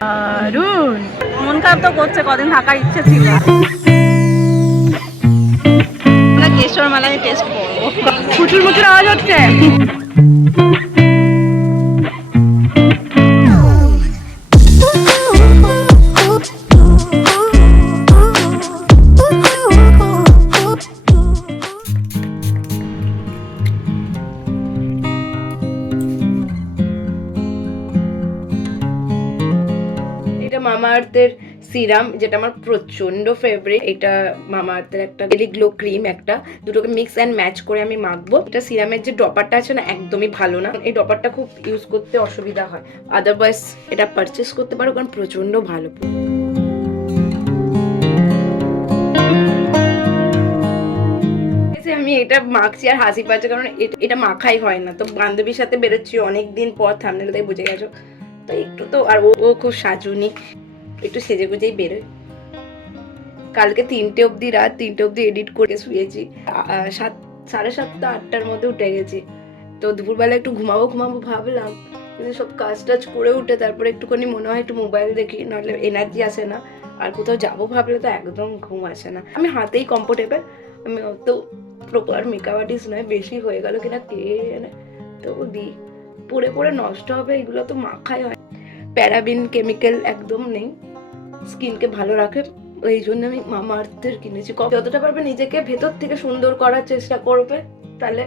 দারুণ, মন খারাপ তো করছে, কদিন থাকার ইচ্ছে ছিল। কেশর মালাই টেস্ট করবো। প্রচুর প্রচুর আওয়াজ হচ্ছে। মামা আর্থের সিরাম, যেটা আমার প্রচন্ড ফেভারিট। এটা মামা আর্থের একটা ডেলি গ্লো ক্রিম, একটা দুটোকে মিক্স অ্যান্ড ম্যাচ করে আমি মাখবো। এটা সিরামের যে ড্রপারটা আছে না, একদমই ভালো না। এই ড্রপারটা খুব ইউজ করতে অসুবিধা হয়, আদারওয়াইজ এটা পারচেস করতে পারো, কারণ প্রচন্ড ভালো। আমি এটা মাখছি আর হাসি পাচ্ছে, কারণ এটা মাখাই হয় না। তো বান্ধবীর সাথে বেরোচ্ছি অনেকদিন পর, থামনেল তাই বুঝে গেছো। তো একটু তো, আর ও খুব সাজুনি, একটু সেজে গুজেই বেরোয়। কালকে 3টে অবধি, রাত 3টে অবধি এডিট করে শুয়েছি। 7:30 8টার মধ্যে উঠে গেছি। তো দুপুরবেলা একটু ঘুমাবো ভাবলাম, কিন্তু সব কাজ টাজ করে উঠে তারপরে একটুখানি মনে হয় একটু মোবাইল দেখি, নাহলে এনার্জি আসে না। আর কোথাও যাবো ভাবলে তো একদম ঘুম আসে না। আমি হাতেই কমফোর্টেবল, আমি অত প্রপার মেকআপ আর্টিস্ট নয়। বেশি হয়ে গেল কিনা কে জানে। তো দিই, পরে নষ্ট হবে, এগুলো তো মাখাই হয়। প্যারাবিন কেমিক্যাল একদম নেই, স্কিনকে ভালো রাখে। ওই জন্য আমি মামা আর্থের কিনেছি। যতটা পারবে নিজেকে ভেতর থেকে সুন্দর করার চেষ্টা করবে, তাহলে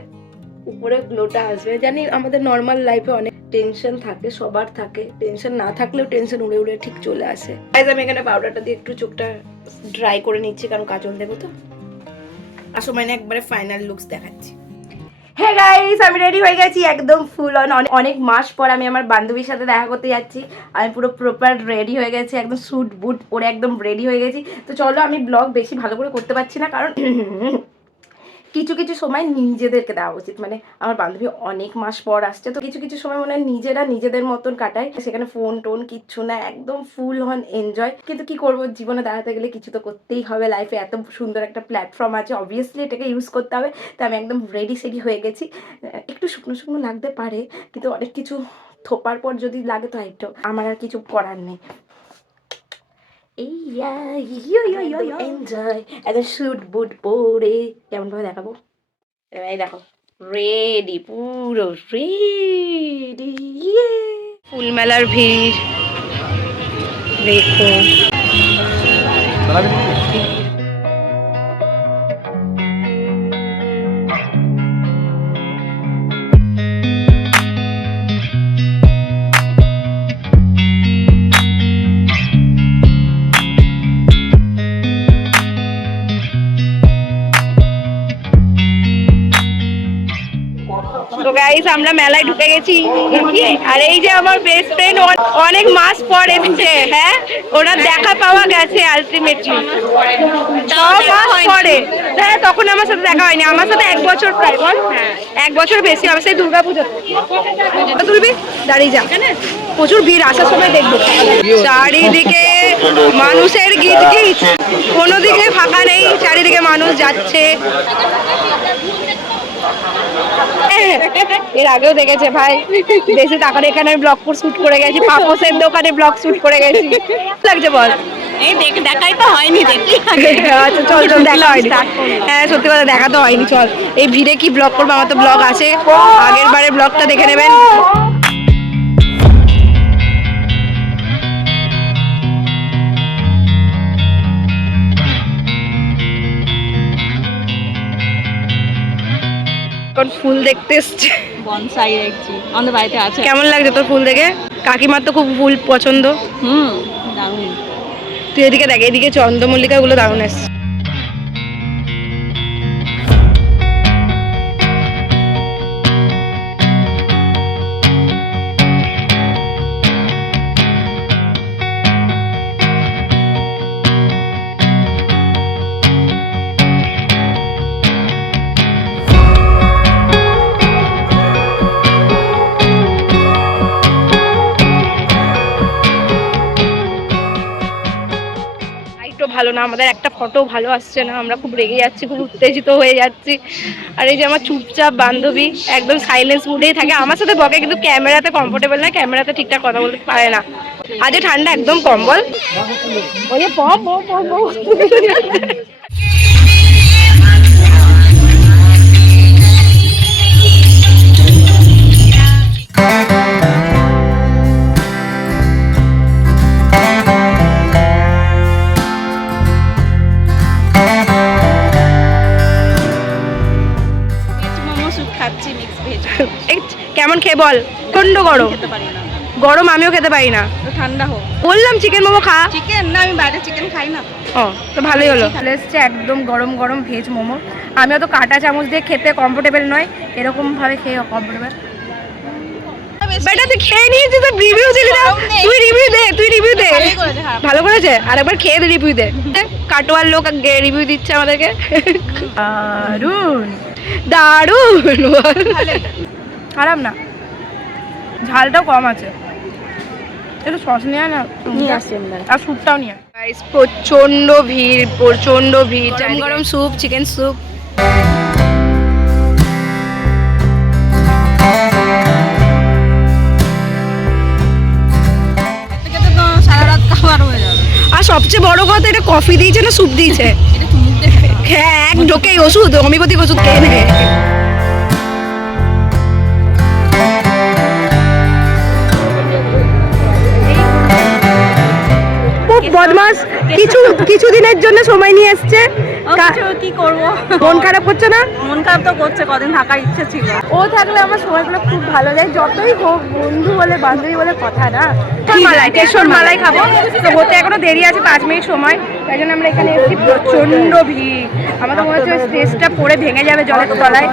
উপরে গ্লোটা আসবে। জানি আমাদের নর্মাল লাইফে অনেক টেনশন থাকে, সবার থাকে। টেনশন না থাকলেও টেনশন উড়ে উড়ে ঠিক চলে আসে। আমি এখানে পাউডারটা দিয়ে একটু চোখটা ড্রাই করে নিচ্ছি, কারণ কাজল দেবো তো। আসো মানে একবারে ফাইনাল লুকস দেখাচ্ছি। হ্যাঁ গাইস, আমি রেডি হয়ে গেছি একদম ফুল অন। অনেক মাস পর আমি আমার বান্ধবীর সাথে দেখা করতে যাচ্ছি। আমি পুরো প্রপার রেডি হয়ে গেছি, একদম স্যুট বুট পরে একদম রেডি হয়ে গেছি। তো চলো, আমি ব্লগ বেশি ভালো করে করতে পারছি না, কারণ কিছু কিছু সময় নিজেদেরকে দেওয়া উচিত। মানে আমার বান্ধবী অনেক মাস পর আসছে, তো কিছু কিছু সময় মনে হয় নিজেরা নিজেদের মতন কাটায়, সেখানে ফোন টোন কিচ্ছু না, একদম ফুল অন এনজয়। কিন্তু কি করবো, জীবনে দাঁড়াতে গেলে কিছু তো করতেই হবে। লাইফে এত সুন্দর একটা প্ল্যাটফর্ম আছে, অবভিয়াসলি এটাকে ইউজ করতে হবে। তো আমি একদম রেডি সেডি হয়ে গেছি। একটু শুকনো শুকনো লাগতে পারে, কিন্তু অনেক কিছু থোপার পর যদি লাগে তো একটু, আমার আর কিছু করার নেই। এনজয় একদম স্যুট বুট পরে কেমন ভাবে দেখাবো, এই দেখো রেডি, পুরো রেডি। ফুল মেলার ভিড় দেখো। তো গাইস, আমরা মেলায় ঢুকে গেছি। আর এই যে আমার বেস্ট ফ্রেন্ড, অনেক মাস পর এসেছে। হ্যাঁ, ওনার দেখা পাওয়া গেছে আলটিমেটলি 6 মাস পরে। হ্যাঁ, তখন আমার সাথে দেখা হয়নি, আমার সাথে 1 বছর প্রায়। বল, 1 বছর বেশি হবে, সেই দুর্গাপুজো তুলবি দাঁড়িয়ে যা। প্রচুর ভিড়, আসার সময় দেখবো চারিদিকে মানুষের গিজ গিজ, কোনো দিকে ফাঁকা নেই, চারিদিকে মানুষ যাচ্ছে। এর আগেও দেখেছে ভাই, বেশি টাকার এখানে ব্লগপুর শুট করে গেছি, পাপোসের দোকানে ব্লগ শুট করে গেছি। লাগছে বল, এই দেখাই তো হয়নি, দেখি। আচ্ছা চল চল, দেখা হয়নি। হ্যাঁ সত্যি কথা, দেখা তো হয়নি। চল, এই ভিড়ে কি ব্লগ করবো, আমার তো ব্লগ আছে, আগের বারের ব্লগটা দেখে নেবেন। ফুল দেখতে এসছে, বনসাই দেখছি, আমাদের বাড়িতে আছে। কেমন লাগছে তোর ফুল দেখে? কাকিমার তো খুব ফুল পছন্দ। দারুণ। তুই এদিকে দেখ, এদিকে চন্দ্রমল্লিকা গুলো দারুণ এসছে। ভালো না, আমাদের একটা ফটো ভালো আসছে না, আমরা খুব রেগে যাচ্ছি, খুব উত্তেজিত হয়ে যাচ্ছি। আর এই যে আমার চুপচাপ বান্ধবী একদম সাইলেন্স মুডেই থাকে, আমার সাথে বকে কিন্তু ক্যামেরাতে কমফোর্টেবল না, ক্যামেরাতে ঠিকঠাক কথা বলতে পারে না। আজ ঠান্ডা একদম কম্বল। ওই যে পপ পপ পপ কেমন খেয়ে বল? প্রচন্ড গরম, গরম আমিও খেতে পারি না, ঠান্ডা হোক। বললাম চিকেন মোমো খা। চিকেন না, আমি বাইরে চিকেন খাই না। ও তো ভালোই হলো। চলে এসছে একদম গরম গরম ভেজ মোমো। আমিও তো কাঁটা চামচ দিয়ে খেতে কমফোর্টেবল নয়, এরকম ভাবে খেয়ে কমফোর্টেবল। বেটা তুই খেয়ে নিয়েছিস তো রিভিউ দিবি না? তুই রিভিউ দে, তুই রিভিউ দে। ভালো করেছে, আরেকবার খেয়ে রিভিউ দে। কাটোয়ার লোক রিভিউ দিচ্ছে আমাদেরকে। দারুন দারুন, খারাপ না, ঝালটাও কম আছে। একটু সস নিয়ে না, আর স্যুপটাও নিয়ে। প্রচন্ড ভিড়, প্রচন্ড ভিড়। গরম গরম স্যুপ, চিকেন স্যুপ। আর সবচেয়ে বড় কথা, এটা কফি দিয়েছে না স্যুপ দিয়েছে? হ্যাঁ, এক ঢোকেই ওষুধ, হোমিওপ্যাথিক ওষুধ খেয়ে নেবে। বদমাস কিছু দিনের জন্য সময় নিয়ে এসছে। কি করবো, মন খারাপ করছে না? মন খারাপ তো করছে, কদিন থাকার ইচ্ছে ছিল। ও থাকলে আমার সময়গুলো খুব ভালো যায়, যতই হোক বন্ধু বলে বান্ধবী বলে কথা না। মালাই, কেশর মালাই খাবো তো, হতে এখনো দেরি আছে, 5 মিনিট সময়, তাই জন্য আমরা এখানে এসেছি। প্রচন্ড ভিড়, আমাদের মনে হচ্ছে স্টেজটা পড়ে ভেঙে যাবে জলের তলায়।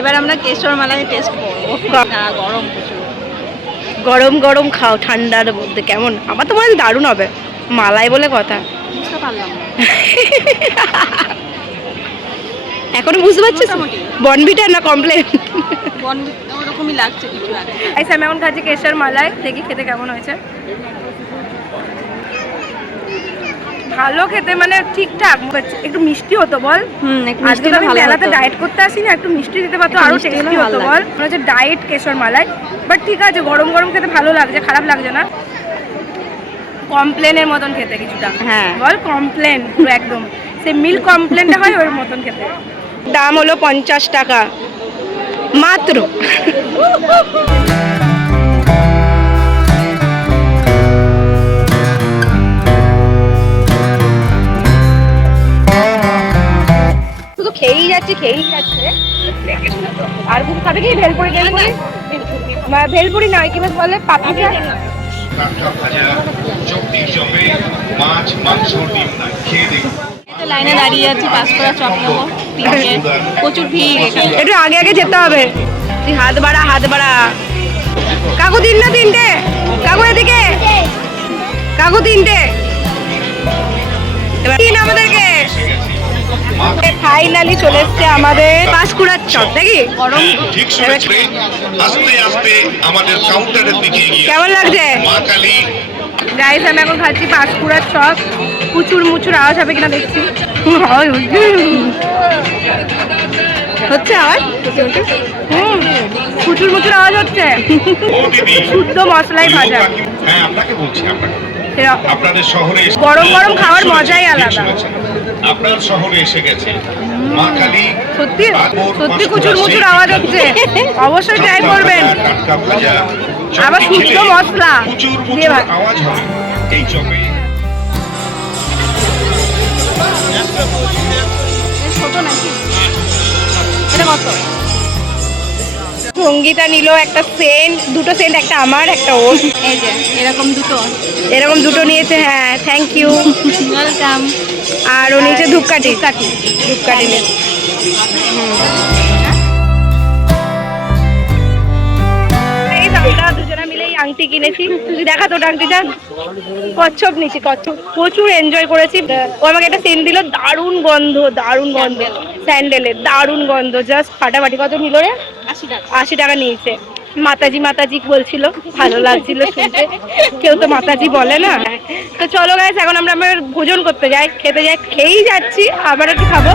এবার আমরা কেশর মালাই টেস্ট করবো। গরম প্রচুর, গরম গরম খাও ঠান্ডার মধ্যে, কেমন? আমার তো মনে হয় দারুণ হবে, মালাই বলে কথা। বুঝতে পারলাম এখনো বুঝতে পারছিস? বনভিটা না কমপ্লেন? ওরকমই লাগছে কিছু আগে। আমি এখন খাচ্ছি কেশর মালাই, দেখি খেতে কেমন হয়েছে। ভালো খেতে, মানে ঠিকঠাক, একটু মিষ্টি হতো বল। আজকে আমি মেলাতে ডায়েট করতে আসি না, একটু মিষ্টি দিতে পারতো, আরো টেস্টি হতো বল। মনে হচ্ছে ডায়েট কেশর মালাই, বাট ঠিক আছে, গরম গরম খেতে ভালো লাগছে, খারাপ লাগছে না। কমপ্লেনের মতন খেতে কিছুটা, হ্যাঁ বল, কমপ্লেন পুরো একদম, সে মিল্ক কমপ্লেনটা হয় ওর মতন খেতে। দাম হলো 50 টাকা মাত্র। খেয়েই যাচ্ছে। আর খুব খাবে কি? ভেলপুরি, ভেলপুরি নয়, কি বলে, পাপড়ি চাট। লাইনে দাঁড়িয়ে আছি, পাঁশকুড়া চপ নেবো, প্রচুর ভিড়, একটু আগে আগে যেতে হবে। হাত বাড়া। কাকু দিন না 3টে, কাকু এদিকে, কাকু 3টে দিন আমাদেরকে। ফাইনালি চলে এসছে আমাদের পাঁশকুড়ার চপ, নাকি? গরম কেমন লাগছে গাইস? আমি এখন খাচ্ছি পাঁশকুড়ার চপ। কুচুর মুচুর আওয়াজ হবে কিনা দেখছি। হচ্ছে আওয়াজ, কুচুর মুচুর আওয়াজ হচ্ছে। শুদ্ধ মশলাই ভাজা। আপনাদের শহরে গরম গরম খাওয়ার মজাই আলাদা। আপনার শহরে এসে গেছে মা কালী। সত্যি সত্যি কুচুর মুচুর আওয়াজ হচ্ছে, অবশ্যই ট্রাই করবেন। আবার শুদ্ধ মশলা দিয়ে আওয়াজ হয় এই চপে। ছোট নাকি এটা? কত? সঙ্গীতা নিল একটা সেন্ট, দুটো সেন্ট, একটা আমার একটা ওর। এই যে এরকম দুটো নিয়েছে। হ্যাঁ, থ্যাংক ইউ, ওয়েলকাম। আর ও নিচে ধূপকাঠি। আমরা দুজনে মিলে এই আংটি কিনেছি। তুই দেখা তোর আংটিটা, কচ্ছপ নিয়েছি, কচ্ছপ প্রচুর এনজয় করেছি। ও আমাকে একটা সেন্ট দিল, দারুণ গন্ধ, দারুণ গন্ধ, স্যান্ডেলের দারুণ গন্ধ, জাস্ট ফাটাফাটি। কত নিল রে? 80 টাকা নিয়েছে। মাতাজি মাতাজি বলছিল, ভালো লাগছিল শুনতে, কেউ তো মাতাজি বলে না। তো চলো গাইস, এখন আমরা ভোজন করতে যাই, খেতে যাই, খেয়েই যাচ্ছি, আবার একটু খাবো।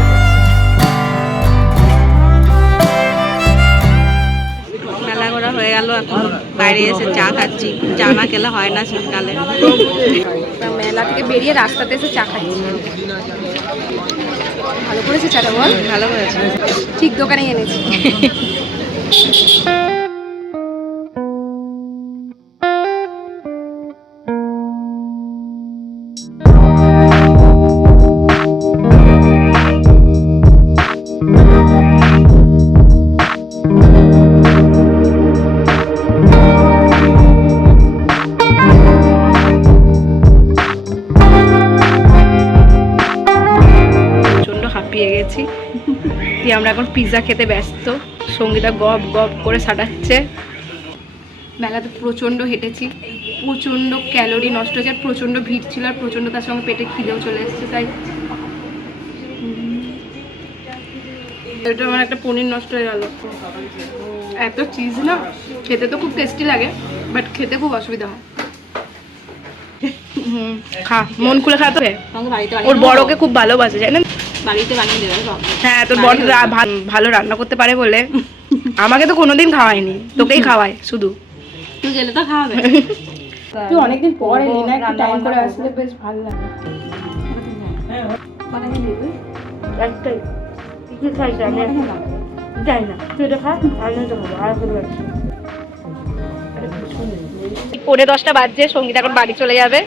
মেলা ঘোরা হয়ে গেল, এখন বাইরে এসে চা খাচ্ছি। চা না খেলে হয় না শীতকালে। মেলা থেকে বেরিয়ে রাস্তাতে এসে চা খাচ্ছি। ভালো করেছে চাটা, বল? ভালো হয়েছে, ঠিক দোকানে এনেছি। পেয়ে গেছি, দিয়ে আমরা এখন পিৎজা খেতে ব্যস্ত। সঙ্গীতা গপ গপ করে সাটাচ্ছে। মেলাতে প্রচণ্ড হেঁটেছি, প্রচণ্ড ক্যালোরি নষ্ট হয়েছে, আর প্রচণ্ড ভিড় ছিল, আর প্রচণ্ড তার সঙ্গে পেটে খিদেও চলে এসছে। তাই এটা আমার একটা পনির নষ্ট হয়ে গেল। এত চিজ না, খেতে তো খুব টেস্টি লাগে, বাট খেতে খুব অসুবিধা হয়। খা, মন খুলে খাতে হবে। ওর বড়কে খুব ভালোবাসে, জানেন? বাড়িতে বানিয়ে দেবে। হ্যাঁ, তোর বড় ভালো রান্না করতে পারে বলে আমাকে তো কোনোদিন খাওয়ায়নি, তোকেই খাওয়ায় শুধু। তুই গেলে তো খাওয়াবে। তুই অনেকদিন পর এলি না, একটু টাইম করে আসলে বেশ ভালো লাগে। একটাই কি খাইছি আমি, যাই না, তুই এটা খা, আমি তো খাবো, আর ভালো লাগছে। 9:45 বাজছে, সঙ্গীত এখন বাড়ি চলে যাবে।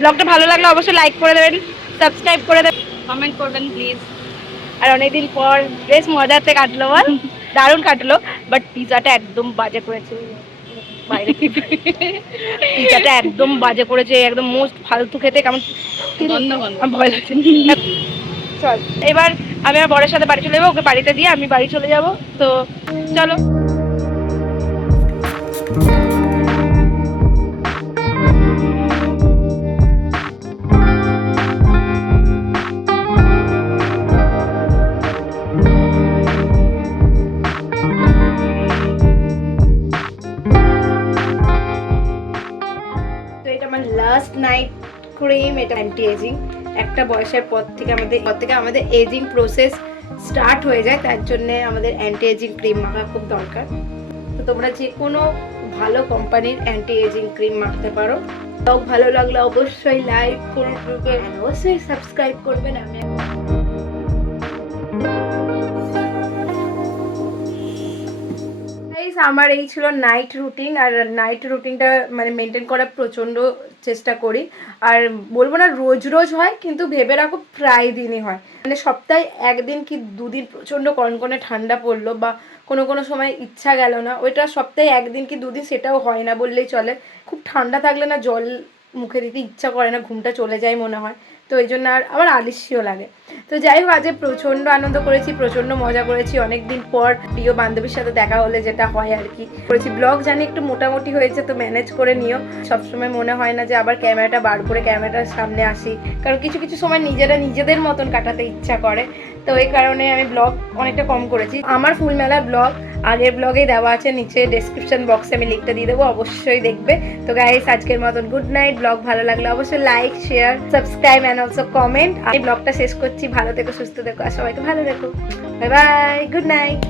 ব্লগটা ভালো লাগলে অবশ্যই লাইক করে দেবেন, সাবস্ক্রাইব করে দেবেন, কমেন্ট করবেন প্লিজ। আর অনেকদিন পর বেশ মজাতে কাটলো, বল? দারুণ কাটলো, বাট পিজাটা একদম বাজে করেছে। বাইরে পিজাটা একদম বাজে করেছে, একদম মোস্ট ফালতু খেতে, কেমন ভয় লাগছে। চল এবার আমি আমার বরের সাথে বাড়ি চলে যাবো, ওকে বাড়িতে দিয়ে আমি বাড়ি চলে যাব। তো চলো। লাস্ট নাইট ক্রিম, এটা অ্যান্টি এজিং। একটা বয়সের পর থেকে আমাদের এজিং প্রসেস স্টার্ট হয়ে যায়, তার জন্য আমাদের অ্যান্টি এজিং ক্রিম মাখা খুব দরকার। তো তোমরা যে কোনো ভালো কোম্পানির অ্যান্টি এজিং ক্রিম মাখতে পারো। তো ভালো লাগলে অবশ্যই লাইক করবেন, অবশ্যই সাবস্ক্রাইব করবেন। আমার এই ছিল নাইট রুটিন, আর নাইট রুটিনটা মানে মেনটেন করার প্রচণ্ড চেষ্টা করি। আর বলবো না রোজ রোজ হয়, কিন্তু ভেবে রাখো প্রায় দিনই হয়। মানে সপ্তাহে একদিন কি দুদিন প্রচণ্ড কনকনে ঠান্ডা পড়লো, বা কোনো সময় ইচ্ছা গেল না, ওইটা সপ্তাহে একদিন কি দুদিন সেটাও হয় না বললেই চলে। খুব ঠান্ডা থাকলে না জল মুখে দিতে ইচ্ছা করে না, ঘুমটা চলে যায় মনে হয়। তো এই জন্য আর আমার আলিস্যও লাগে। তো যাই হোক, আজকে প্রচণ্ড আনন্দ করেছি, প্রচণ্ড মজা করেছি। অনেকদিন পর প্রিয় বান্ধবীর সাথে দেখা হলে যেটা হয় আর কি করেছি। ব্লগ জানি একটু মোটামুটি হয়েছে, তো ম্যানেজ করে নিও। সবসময় মনে হয় না যে আবার ক্যামেরাটা বার করে ক্যামেরাটার সামনে আসি, কারণ কিছু সময় নিজেদের মতন কাটাতে ইচ্ছা করে। তো এই কারণে আমি ব্লগ অনেকটা কম করেছি। আমার ফুল মেলার ব্লগ আগের ব্লগেই দেওয়া আছে, নিচে ডেসক্রিপশন বক্সে আমি লিঙ্কটা দিয়ে দেবো, অবশ্যই দেখবে। তো গাইস, আজকের মতন গুড নাইট। ব্লগ ভালো লাগলে অবশ্যই like, share, subscribe and also comment. আমি ব্লগটা শেষ করছি। ভালো থেকো, সুস্থ থেকো, আর সবাইকে ভালো রেখো। Bye bye, good night.